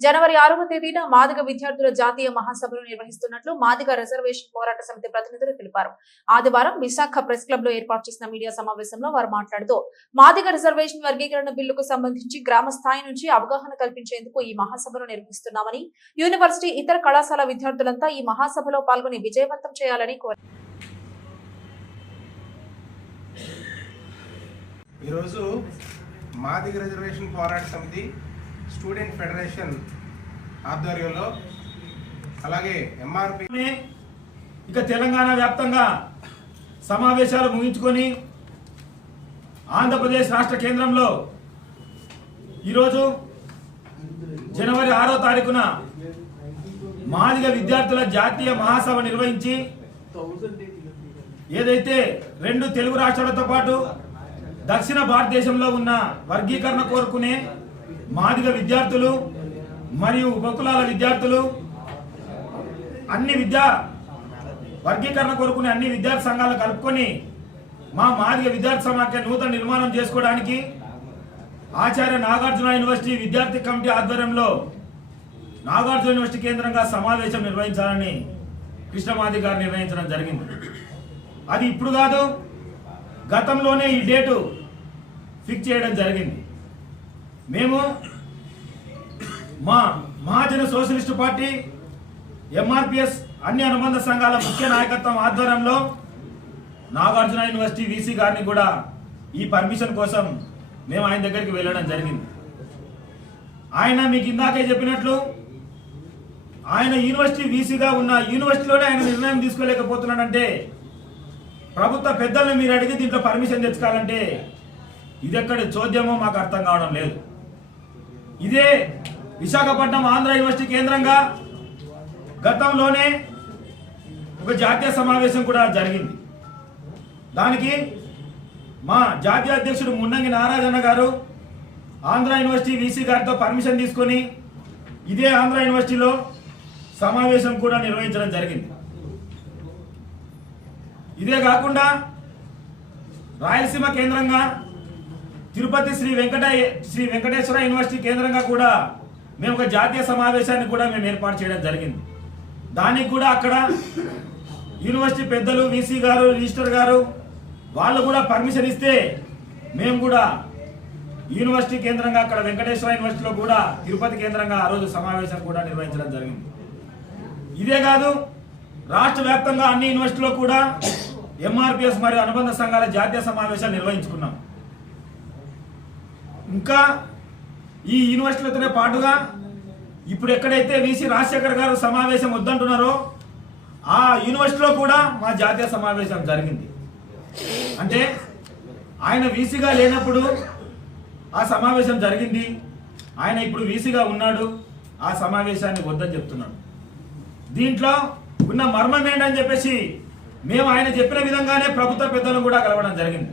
జనవరి ఆరవ తేదీన మాదిగ విద్యార్థుల జాతీయ మహాసభలు నిర్వహిస్తున్నట్లు మాదిగ రిజర్వేషన్ పోరాట సమితి ప్రతినిధులు తెలిపారు. ఆదివారం విశాఖ ప్రెస్ క్లబ్లో ఏర్పాటు చేసిన మీడియా సమావేశంలో వారు మాట్లాడుతూ మాదిగ రిజర్వేషన్ వర్గీకరణ బిల్లుకు సంబంధించి గ్రామ స్థాయి నుంచి అవగాహన కల్పించేందుకు ఈ మహాసభను నిర్వహిస్తున్నామని యూనివర్సిటీ ఇతర కళాశాల విద్యార్థులంతా ఈ మహాసభలో పాల్గొని విజయవంతం చేయాలని కోరారు. ఈరోజు మాదిగ రిజర్వేషన్ పోరాట సమితి స్టూడెంట్ ఫెడరేషన్ ఆధ్వర్యంలో అలాగే ఎంఆర్పి ఇక తెలంగాణ వ్యాప్తంగా సమావేశాలు ముగించుకొని ఆంధ్రప్రదేశ్ రాష్ట్ర కేంద్రంలో ఈరోజు జనవరి ఆరో తారీఖున మాదిగ విద్యార్థుల జాతీయ మహాసభ నిర్వహించి ఏదైతే రెండు తెలుగు రాష్ట్రాలతో పాటు దక్షిణ భారతదేశంలో ఉన్న వర్గీకరణ కోరుకునే మాదిగ విద్యార్థులు మరియు ఉపకులాల విద్యార్థులు అన్ని విద్యా వర్గీకరణ కోరుకునే అన్ని విద్యార్థి సంఘాలు కలుపుకొని మా మాదిగ విద్యార్థి సమాఖ్య నూతన నిర్మాణం చేసుకోవడానికి ఆచార్య నాగార్జున యూనివర్సిటీ విద్యార్థి కమిటీ ఆధ్వర్యంలో నాగార్జున యూనివర్సిటీ కేంద్రంగా సమావేశం నిర్వహించాలని కృష్ణమాది గారు నిర్ణయించడం జరిగింది. అది ఇప్పుడు కాదు గతంలోనే ఈ డేటు ఫిక్స్ చేయడం జరిగింది. మేము మా మహాజన సోషలిస్టు పార్టీ ఎంఆర్పిఎస్ అన్ని అనుబంధ సంఘాల ముఖ్య నాయకత్వం ఆధ్వర్యంలో నాగార్జున యూనివర్సిటీ వీసీ గారిని కూడా ఈ పర్మిషన్ కోసం మేము ఆయన దగ్గరికి వెళ్ళడం జరిగింది. ఆయన మీకు ఇందాకే చెప్పినట్లు ఆయన యూనివర్సిటీ వీసీగా ఉన్న యూనివర్సిటీలోనే ఆయన నిర్ణయం తీసుకోలేకపోతున్నాడంటే ప్రభుత్వ పెద్దల్ని మీరు అడిగి దీంట్లో పర్మిషన్ తెచ్చుకోవాలంటే ఇది ఎక్కడ చోద్యమో మాకు అర్థం కావడం లేదు. ఇదే విశాఖపట్నం ఆంధ్ర యూనివర్సిటీ కేంద్రంగా గతంలోనే ఒక జాతీయ సమావేశం కూడా జరిగింది. దానికి మా జాతీయ అధ్యక్షుడు మున్నంగి నారాజన్న గారు ఆంధ్ర యూనివర్సిటీ వీసీ గారితో పర్మిషన్ తీసుకొని ఇదే ఆంధ్ర యూనివర్సిటీలో సమావేశం కూడా నిర్వహించడం జరిగింది. ఇదే కాకుండా రాయలసీమ కేంద్రంగా తిరుపతి శ్రీ వెంకట శ్రీ వెంకటేశ్వర యూనివర్సిటీ కేంద్రంగా కూడా మేము ఒక జాతీయ సమావేశాన్ని కూడా మేము ఏర్పాటు చేయడం జరిగింది. దానికి కూడా అక్కడ యూనివర్సిటీ పెద్దలు వీసీ గారు రిజిస్టర్ గారు వాళ్ళు కూడా పర్మిషన్ ఇస్తే మేము కూడా యూనివర్సిటీ కేంద్రంగా అక్కడ వెంకటేశ్వర యూనివర్సిటీలో కూడా తిరుపతి కేంద్రంగా ఆ రోజు సమావేశం కూడా నిర్వహించడం జరిగింది. ఇదే కాదు రాష్ట్ర వ్యాప్తంగా అన్ని యూనివర్సిటీలో కూడా ఎంఆర్పిఎస్ మరియు అనుబంధ సంఘాల జాతీయ సమావేశాలు నిర్వహించుకున్నాం. ఇంకా ఈ యూనివర్సిటీలతోనే పాటుగా ఇప్పుడు ఎక్కడైతే వీసీ రాజశేఖర్ గారు సమావేశం వద్దంటున్నారో ఆ యూనివర్సిటీలో కూడా మా జాతీయ సమావేశం జరిగింది. అంటే ఆయన వీసీగా లేనప్పుడు ఆ సమావేశం జరిగింది. ఆయన ఇప్పుడు వీసీగా ఉన్నాడు. ఆ సమావేశాన్ని వద్దని చెప్తున్నాడు. దీంట్లో ఉన్న మర్మం ఏంటని చెప్పేసి మేము ఆయన చెప్పిన విధంగానే ప్రభుత్వ పెద్దలను కూడా కలవడం జరిగింది.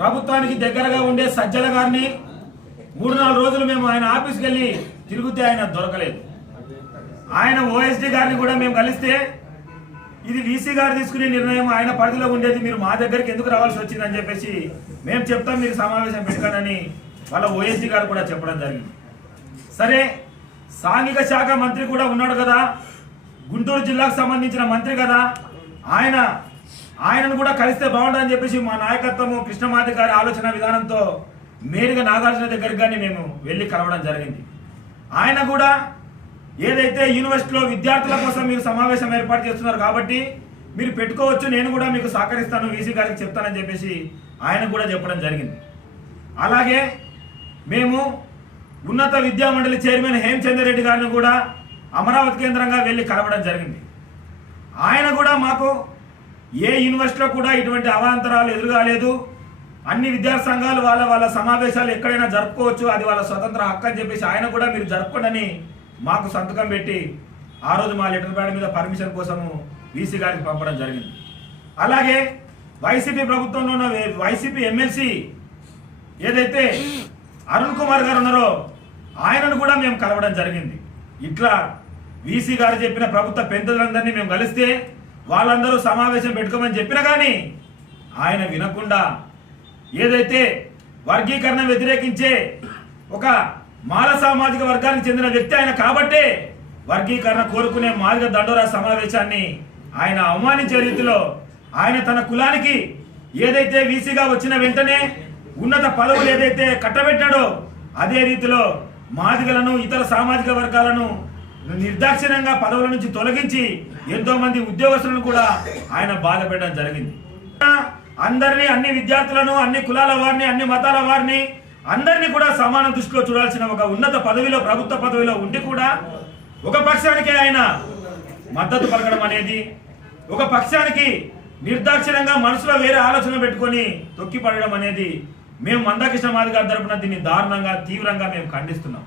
ప్రభుత్వానికి దగ్గరగా ఉండే సజ్జల గారిని మూడు నాలుగు రోజులు మేము ఆయన ఆఫీస్కి వెళ్ళి తిరిగితే ఆయన దొరకలేదు. ఆయన ఓఎస్డి గారిని కూడా మేము కలిస్తే ఇది వీసీ గారు తీసుకునే నిర్ణయం ఆయన పరిధిలో ఉండేది. మీరు మా దగ్గరికి ఎందుకు రావాల్సి వచ్చిందని చెప్పేసి మేము చెప్తాం. మీరు సమావేశం పెట్టకండి వాళ్ళ ఓఎస్డి గారు కూడా చెప్పడం జరిగింది. సరే సాంఘిక శాఖ మంత్రి కూడా ఉన్నాడు కదా. గుంటూరు జిల్లాకు సంబంధించిన మంత్రి కదా. ఆయన ఆయనను కూడా కలిస్తే బాగుంటుందని చెప్పేసి మా నాయకత్వము కృష్ణమాది గారి ఆలోచన విధానంతో నేరుగా నాగార్జున దగ్గరికి కానీ మేము వెళ్ళి కలవడం జరిగింది. ఆయన కూడా ఏదైతే యూనివర్సిటీలో విద్యార్థుల కోసం మీరు సమావేశం ఏర్పాటు చేస్తున్నారు కాబట్టి మీరు పెట్టుకోవచ్చు నేను కూడా మీకు సహకరిస్తాను వీసీ గారికి చెప్తానని చెప్పేసి ఆయన కూడా చెప్పడం జరిగింది. అలాగే మేము ఉన్నత విద్యా మండలి చైర్మన్ హేమచంద్ర రెడ్డి గారిని కూడా అమరావతి కేంద్రంగా వెళ్ళి కలవడం జరిగింది. ఆయన కూడా మాకు ఏ యూనివర్సిటీలో కూడా ఇటువంటి అవాంతరాలు ఎదురుగాలేదు. అన్ని విద్యా సంఘాలు వాళ్ళ వాళ్ళ సమావేశాలు ఎక్కడైనా జరుపుకోవచ్చు. అది వాళ్ళ స్వతంత్ర హక్కు అని చెప్పేసి ఆయన కూడా మీరు జరుపుకోండి మాకు సంతకం పెట్టి ఆ రోజు మా లెటర్ ప్యాడ్ మీద పర్మిషన్ కోసము వీసీ గారికి పంపడం జరిగింది. అలాగే వైసీపీ ప్రభుత్వంలో ఉన్న వైసీపీ ఎమ్మెల్సీ ఏదైతే అరుణ్ కుమార్ గారు ఉన్నారో ఆయనను కూడా మేము కలవడం జరిగింది. ఇట్లా వీసీ గారు చెప్పిన ప్రభుత్వ పెద్దలందరినీ మేము కలిస్తే వాళ్ళందరూ సమావేశం పెట్టుకోమని చెప్పినా కానీ ఆయన వినకుండా ఏదైతే వర్గీకరణ వ్యతిరేకించే ఒక మాల సామాజిక వర్గానికి చెందిన వ్యక్తి ఆయన కాబట్టే వర్గీకరణ కోరుకునే మాదిగ దండోరా సమావేశాన్ని ఆయన అవమానించే రీతిలో ఆయన తన కులానికి ఏదైతే వీసీగా వచ్చిన వెంటనే ఉన్నత పదవులు ఏదైతే కట్టబెట్టాడో అదే రీతిలో మాదిగలను ఇతర సామాజిక వర్గాలను నిర్దాక్షిణ్యంగా పదవుల నుంచి తొలగించి ఎంతో మంది ఉద్యోగస్తులను కూడా ఆయన బాధ పెట్టడం జరిగింది. అందరినీ అన్ని విద్యార్థులను అన్ని కులాల వారిని అన్ని మతాల వారిని అందరినీ కూడా సమాన దృష్టిలో చూడాల్సిన ఒక ఉన్నత పదవిలో ప్రభుత్వ పదవిలో ఉండి కూడా ఒక పక్షానికే ఆయన మద్దతు పలకడం అనేది ఒక పక్షానికి నిర్దాక్షిణ్యంగా మనసులో వేరే ఆలోచన పెట్టుకొని తొక్కి పడడం అనేది మేము మందాకృష్ణ మాది గారి తరపున దీన్ని దారుణంగా తీవ్రంగా మేము ఖండిస్తున్నాం.